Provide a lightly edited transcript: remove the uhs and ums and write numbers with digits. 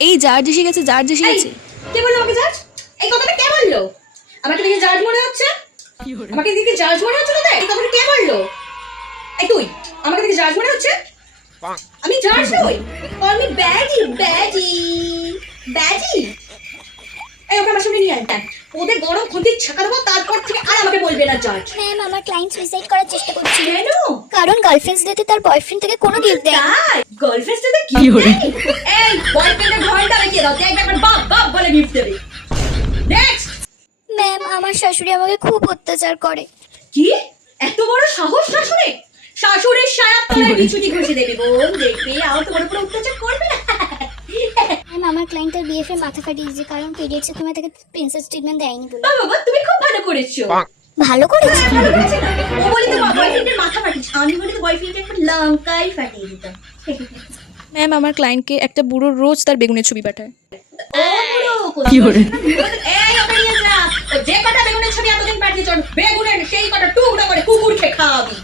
এই জার্জ এসে গেছে, জার্জ এসে গেছে। কে বললো আমাকে জার্জ? এই কথাটা কে বললো? আমাকে দেখে জার্জ মনে হচ্ছে? আমাকে দেখে জার্জ মনে হচ্ছে তোদের? এই কথাটা কে বললো? এই তুই আমাকে দেখে জার্জ মনে হচ্ছে? আমি জার্জ নই, কল মি ব্যাডি ব্যাডি ব্যাডি। এই ওকে আমার সামনে নিয়ে আয়। ওদের গরম খুঁতি ছাকা দেবো, তারপর থেকে আর আমাকে বলবে না জার্জ। ম্যাম, আমার ক্লায়েন্ট সুইসাইড করার চেষ্টা করছে। কেন? কারণ গার্লফ্রেন্ডস ডেতে তার বয়ফ্রেন্ড থেকে কোনো গিফট দেয় না। তাই গার্লফ্রেন্ড সাথে কি করে? এই বয়ফ্রেন্ডের ঘন্টা রেখে দাও, দেখবে একবার বাপ বাপ বলে গিফট দেবে। নেক্সট। ম্যাম, আমার শাশুড়ি আমাকে খুব অত্যাচার করে। কি এত বড় সাহস শাশুড়ি? শাশুড়ির সায়া তলায় বিছুটি ঘষে দেবে বোন, দেখবে আর তোমার উপর অত্যাচার করবে না। ম্যাম, আমার ক্লায়েন্টের বিএফএ মাথা ফাটিয়ে দিয়েছে কারণ পিরিয়ডসের সময় তাকে প্রিন্সেস ট্রিটমেন্ট দেয়নি বলে। বাবা তুমি খুব ভালো করেছো। ভালো করেছে। ভালো করেছে না? ও বলি তো বয়ফ্রেন্ডের মাথা ফাটিয়েছে, আমি বলি তো বয়ফ্রেন্ডের একটা লঙ্কাই ফাটিয়ে দিতাম। ম্যাম, আমার ক্লায়েন্টকে একটা বুড়ো রোজ তার বেগুনের ছবি পাঠায়। কি করে? এই ওকে নিয়ে যা, ও যে কটা বেগুনের ছবি এতদিন পাঠিয়েছ, বেগুনের সেই কটা টুকরো করে কুকুরকে খাওয়াবি।